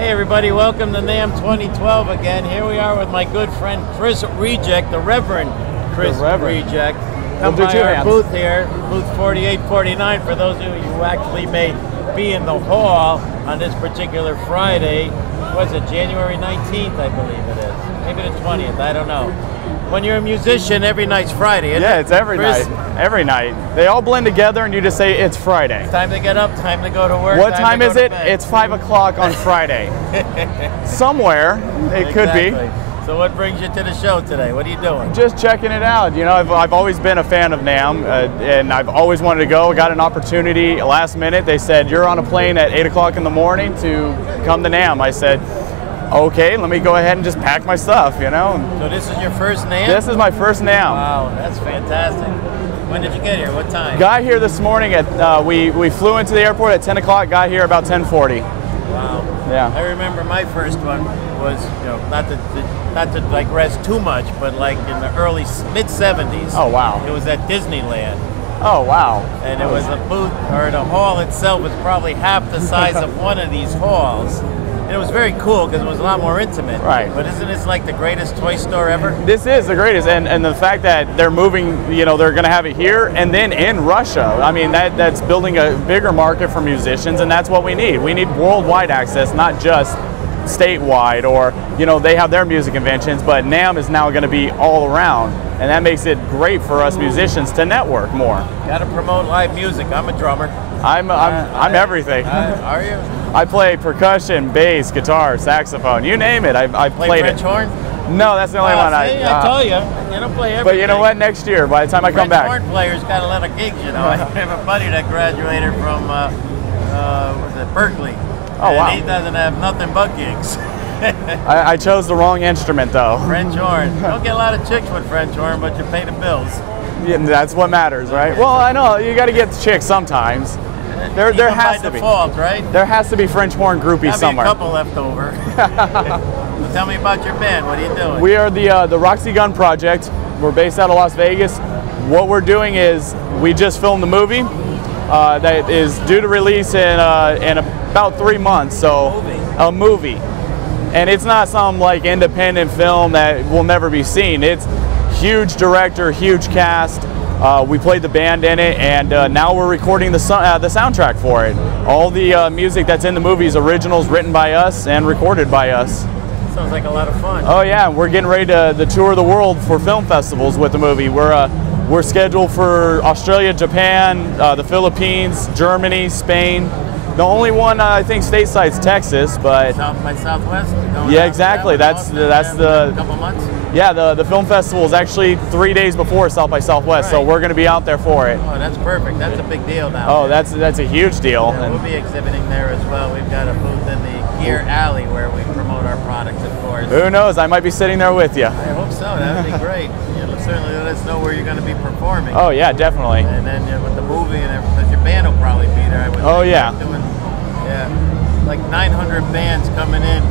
Hey everybody, welcome to NAMM 2012 again. Here we are with my good friend Chris Reject, the Reverend Chris Reject. Come by our booth here, booth 4849, for those of you who actually may be in the hall on this particular Friday. Was it January 19th, I believe it is. Maybe the 20th, I don't know. When you're a musician, every night's Friday, isn't it? Yeah, it's every night. Every night. They all blend together and you just say it's Friday. It's time to get up, time to go to work. What time is it? It's 5 o'clock on Friday. Somewhere, it could be. So what brings you to the show today? What are you doing? Just checking it out. You know, I've always been a fan of NAMM, and I've always wanted to go. Got an opportunity last minute. They said, you're on a plane at 8 o'clock in the morning to come to NAMM. I said, okay, let me go ahead and just pack my stuff, you know. So this is your first NAMM? This is my first NAMM. Wow, that's fantastic. When did you get here? What time? Got here this morning at, we flew into the airport at 10 o'clock, got here about 10:40. Wow. Yeah. I remember my first one was, you know, not to digress too much, but like in the early, mid-70s. Oh, wow. It was at Disneyland. Oh, wow. And it was a booth, or the hall itself was probably half the size of one of these halls. And it was very cool because it was a lot more intimate. Right. But isn't this like the greatest toy store ever? This is the greatest, and the fact that they're moving, you know, they're going to have it here and then in Russia. I mean, that's building a bigger market for musicians, and that's what we need. We need worldwide access, not just statewide, or, you know, they have their music conventions, but NAMM is now going to be all around, and that makes it great for us musicians to network more. Got to promote live music. I'm a drummer. I'm everything. Are you? I play percussion, bass, guitar, saxophone, you name it. I've played French it. horn? No, that's the only one. I told you, you don't play everything. But you know what? Next year, by the time I come back. French horn players got a lot of gigs, you know. I have a buddy that graduated from, was it Berkeley? Oh, wow. And he doesn't have nothing but gigs. I chose the wrong instrument, though. French horn. You don't get a lot of chicks with French horn, but you pay the bills. Yeah, that's what matters, right? Well, I know, you got to get chicks sometimes. There has to be. Default, right? There has to be French horn groupies somewhere. A couple left over. So tell me about your band. What are you doing? We are the Roxy Gunn Project. We're based out of Las Vegas. What we're doing is we just filmed the movie that is due to release in about 3 months. So a movie, and it's not some like independent film that will never be seen. It's huge director, huge cast. We played the band in it, and now we're recording the soundtrack for it. All the music that's in the movie is originals written by us and recorded by us. Sounds like a lot of fun. Oh yeah, we're getting ready to tour the world for film festivals with the movie. We're scheduled for Australia, Japan, the Philippines, Germany, Spain. The only one I think stateside is Texas, but South by Southwest. Yeah, exactly. That's the couple months. Yeah, the film festival is actually 3 days before South by Southwest, right. So we're going to be out there for it. Oh, that's perfect. That's a big deal now. Oh, that's a huge deal. Yeah, we'll be exhibiting there as well. We've got a booth in the Gear Alley where we promote our products, of course. Who knows? I might be sitting there with you. I hope so. That would be great. Certainly let us know where you're going to be performing. Oh yeah, definitely. And then with the movie and everything, your band will probably be there. I would think. Yeah. Yeah, like 900 bands coming in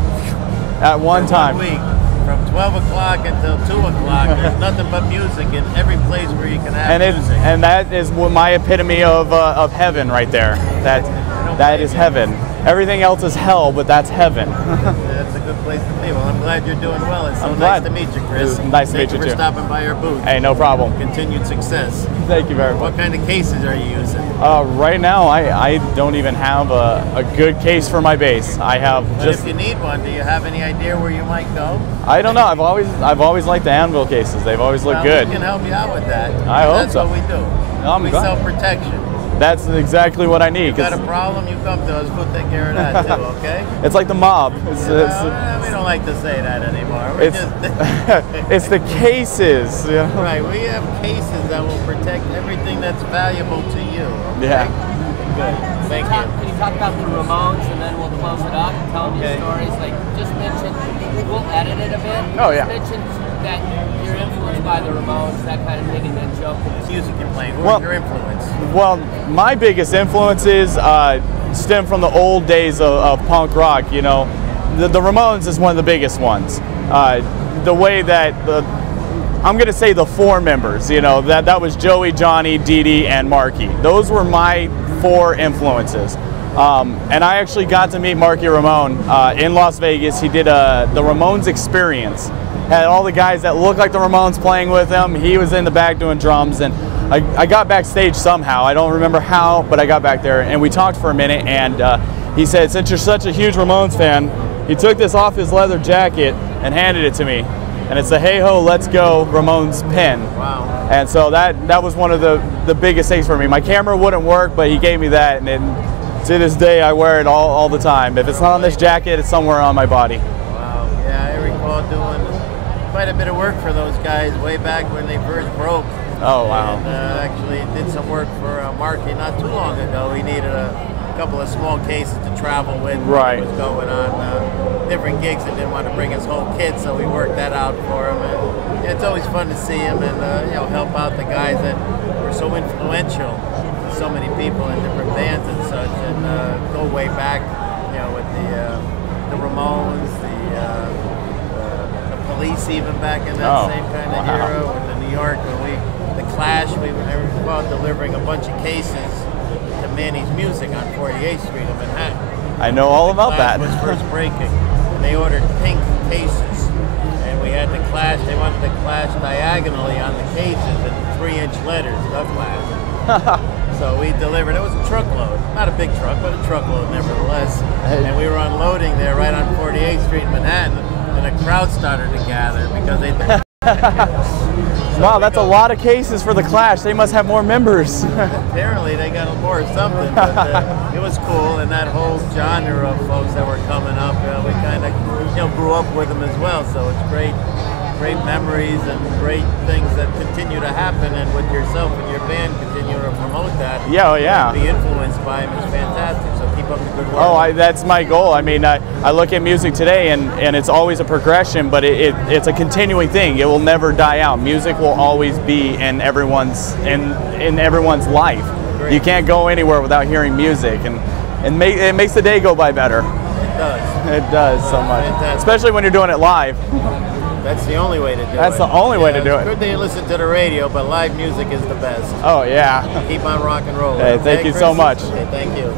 at one time. 1 week. From 12 o'clock until 2 o'clock, there's nothing but music in every place where you can have music. And that is my epitome of heaven right there. That is heaven. Everything else is hell, but that's heaven. That's a good place to be. Well, I'm glad you're doing well. It's so nice to meet you, Chris. Nice to meet you, too. Thank you for stopping by our booth. Hey, no problem. Continued success. Thank you very much. What kind of cases are you using? Right now, I don't even have a good case for my bass. I have just. If you need one, do you have any idea where you might go? I don't know. I've always liked the Anvil cases. They've always looked good. We can help you out with that. I hope so. That's what we do. We sell protection. That's exactly what I need. You got a problem, you come to us, we'll take care of that too, okay? It's like the mob. We don't like to say that anymore. It's the cases. You know? Right, we have cases that will protect everything that's valuable to you. Okay? Yeah. Good, thank you. Can you talk about the Ramones and then we'll close it up? Tell me stories, like just mention, we'll edit it a bit. Oh yeah. Just mention that you're influenced by the Ramones, that kind of thing, and then joke. Music you play, what's your influence? Well, my biggest influences stem from the old days of punk rock. You know, the Ramones is one of the biggest ones. The way that I'm going to say the 4 members, you know, that was Joey, Johnny, Dee Dee, and Marky. Those were my 4 influences. And I actually got to meet Marky Ramone in Las Vegas. He did the Ramones Experience. Had all the guys that looked like the Ramones playing with him. He was in the back doing drums, and I got backstage somehow. I don't remember how, but I got back there, and we talked for a minute, and he said, since you're such a huge Ramones fan, he took this off his leather jacket and handed it to me. And it's the Hey Ho, Let's Go Ramones pin. Wow. And so that was one of the biggest things for me. My camera wouldn't work, but he gave me that, and to this day I wear it all the time. If it's not on this jacket, it's somewhere on my body. Wow, yeah, I recall doing quite a bit of work for those guys way back when they first broke. Oh, wow. And actually did some work for Marky not too long ago. He needed a couple of small cases to travel with. Right. He was going on different gigs and didn't want to bring his whole kit, so we worked that out for him. And it's always fun to see him and help out the guys that were so influential to so many people in different bands and such. And go way back, with the Ramones, the Police, even back in that same kind of era with the New York the Clash. We were out delivering a bunch of cases to Manny's Music on 48th Street in Manhattan. I know all about that. Was first breaking, and they ordered pink cases, and we had the Clash. They wanted the Clash diagonally on the cases in 3-inch letters, the Clash. So we delivered. It was a truckload, not a big truck, but a truckload nevertheless. And we were unloading there right on 48th Street in Manhattan, and a crowd started to gather because they. Wow, that's a lot of cases for the Clash. They must have more members. Apparently they got more or something, but it was cool, and that whole genre of folks that were coming up, we kind of grew up with them as well, so it's great memories and great things that continue to happen, and with yourself and your band continue to promote that. Yeah, oh yeah. Be influenced by them is fantastic, so keep up the good work. Oh, that's my goal. I mean, I look at music today, and it's always a progression, but it's a continuing thing. It will never die out. Music will always be in everyone's life. Great. You can't go anywhere without hearing music, and it makes the day go by better. It does. It does so much, fantastic. Especially when you're doing it live. That's the only way to do it. That's the only way to do it. It's good that you listen to the radio, but live music is the best. Oh, yeah. Keep on rock and rolling. Hey, thank you so much. Okay, thank you.